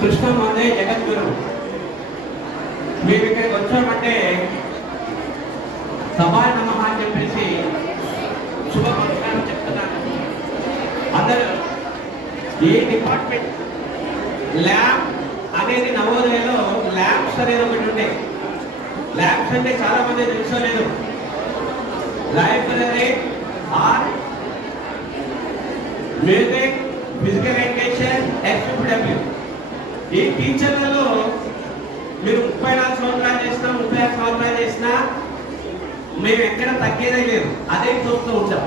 కృష్ణమాదే జగద్గురు. మేము ఇక్కడికి వచ్చామంటే సభాయ నమః అని చెప్పేసి శుభమంత్రాలు చెప్తున్నాను. అందరూ ఈ డిపార్ట్మెంట్ ల్యాబ్ అనేది నవోదయలో ల్యాబ్స్ అనేది ఒకటి ఉండే. ల్యాబ్స్ అంటే చాలా మంది తెలుసుకోలేదు. Library, art, music, physical education, SFW. ఈ టీచర్లలో మీరు 34 సంవత్సరాలు చేసినా 36 సంవత్సరాలు చేసినా మేము ఎక్కడ తగ్గేదే లేదు. అదే చూస్తూ ఉంటాం.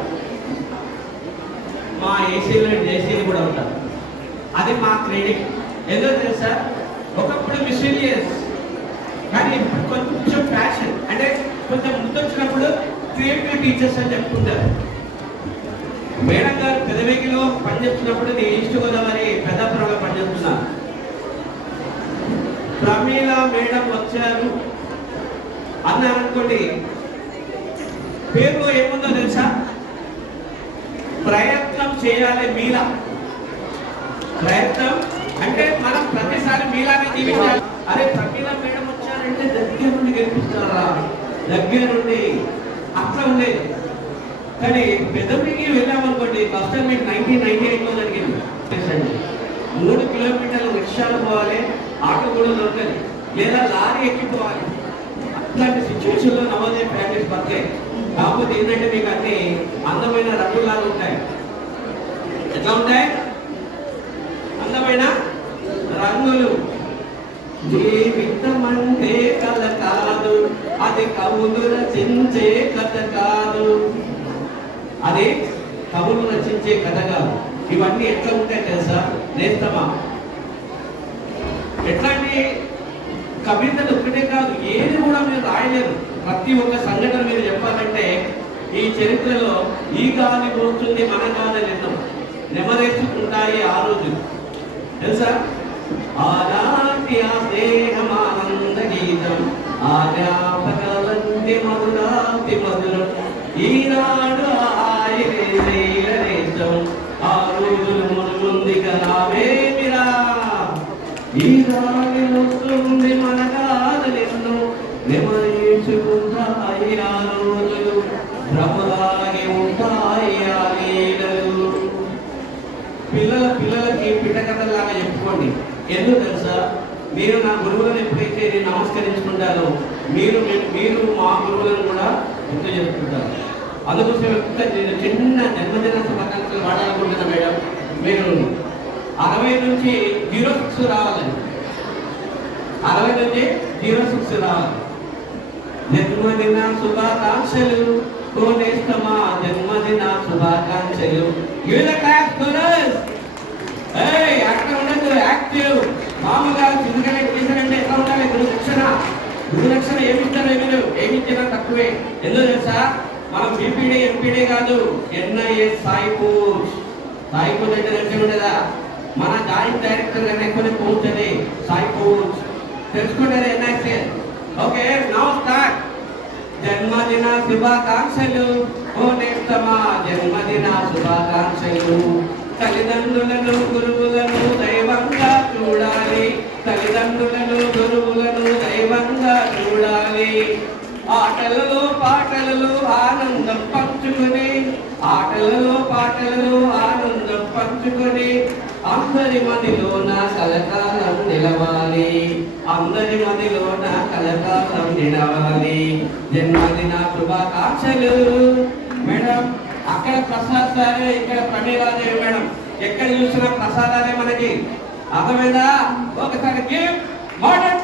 మా ఏసీలు కూడా ఉంటాం. అది మా క్రెడిట్. ఎందుకు తెలుసా, ఒకప్పుడు మిస్లీనియస్, కానీ ఇప్పుడు కొంచెం ఫ్యాషన్ అంటే కొంచెం ముందొచ్చినప్పుడు క్రియేటివ్ టీచర్స్ అని చెప్పుకుంటారు. మేడం గారు పెదవేగిలో పనిచేస్తున్నప్పుడు నేను ఈస్ట్ గోదావరి పెద్దాపురంలో పనిచేస్తున్నాను. ప్రమీల మేడం వచ్చారు అన్నారనుకోండి, పేరులో ఏముందో తెలుసా, ప్రయత్నం చేయాలి. మీలా ప్రయత్నం అంటే మనం ప్రతిసారి మీలానే జీవించాలి. అదే ప్రమీల మేడం వచ్చారంటే దగ్గర నుండి గెలిపిస్తారా, దగ్గర నుండి అట్లా ఉండేది. కానీ పెద్దపల్లికి వెళ్ళామనుకోండి, ఫస్ట్ టైం మీకు 1998లో జరిగింది. 3 కిలోమీటర్లు రిక్షాలు పోవాలి, ఆటో కూడా దొరకదు, లేదా లారీ ఎక్కిపోవాలి. అట్లాంటి సిచ్యువేషన్లో నవోదయ ఫ్యామిలీస్ బతికాయి. కాకపోతే ఏంటంటే మీకు అన్ని అందమైన రంగులాగా ఉంటాయి. ఎట్లా ఉంటాయి? అందమైన రంగులు. జీవితం అంటే కథ కాదు, అది కవులు రచించే కథ కాదు, అది కవులు రచించే కథ కాదు. ఇవన్నీ ఎట్లా ఉంటాయి తెలుసా నేస్తమా? ఎట్లాంటి కవితలు ఒక్కటే కాదు, ఏది కూడా మీరు రాయలేరు. ప్రతి ఒక్క సంఘటన మీరు చెప్పాలంటే ఈ చరిత్రలో ఈ గాలి పోతుంది మన గాలి నిన్నం నెమరేసుకుంటాయి ఆ రోజు తెలుసా. ఆనాటి ఆ స్నేహమానంద గీతం, ఆ జ్ఞాపకాలంటే మధురాతి మధురం, ఈనాడు ఆయనేష్టం, ఆ రోజులు ముందుగా రావేమిరా, ఈ దాని వస్తుంది మన కాదనెన్నో నెమరేసుకుంటాయి ఆ రోజులు, భ్రమలాగే ఉంటాయి ఆ లీలలు. పిల్లలకి పిట్టకథలాగా చెప్పుకోండి. ఎందుకు తెలుసా, మీరు నా గురువులను ఎప్పుడైతే నేను నమస్కరించుకుంటారో మీరు మా గురువులను కూడా గుర్తు చేసుకుంటారు. అందుకోసం నేను చిన్న జన్మదిన శుభాకాంక్షలు వాడాలనుకుంటున్నా మేడం. మీరు 60 నుంచి 06 రావాలండి. 60 నుంచి 06 రావాలి. జన్మదిన శుభాకాంక్షలు కోనేస్తమా, జన్మదిన శుభాకాంక్షలు. అక్కడ ఉండదు, యాక్టివ్. మామూలుగా ఫిజికల్ ఎడ్యుకేషన్ అంటే ఎట్లా ఉండాలి? గురుదక్షిణ ఏమిస్తారు? ఏమిచ్చినా తక్కువే. ఎందుకు తెలుసా, మనం బీపీడీ ఎంపీడీ కాదు, ఎన్ఐఎస్ సాయిపూజ్ అంటే తెలిసి ఉండదా? మన జాయింట్ డైరెక్టర్ గారు ఎక్కువ పోస్ట్ అది సాయిపూజ్ తెలుసుకుంటారు. ఎన్ఐఎస్. Okay, now start. జన్మదిన శుభాకాంక్షలు కోనేస్తమా, జన్మదిన శుభాకాంక్షలు. తల్లిదండ్రులను గురువులను దైవంగా చూడాలి, తల్లిదండ్రులను గురువులను దైవంగా చూడాలి. ఆటలలో పాటలలో ఆనందం పంచుకొని, ఆటలలో పాటలలో ఆనందం పంచుకొని, అందరి మదిలోన కలకాలం నిలవాలి, అందరి మదిలోన కలకాలం నిలవాలి. జన్మదిన శుభాకాంక్షలు. మేడం అక్కడ ప్రసాద్ సారే, ఇక్కడ ప్రమీలాదేవి మేడం. ఎక్కడ చూసినా ప్రసాదాలే మనకి. అర్థమైందా? ఒకసారి గివ్ మోడర్న్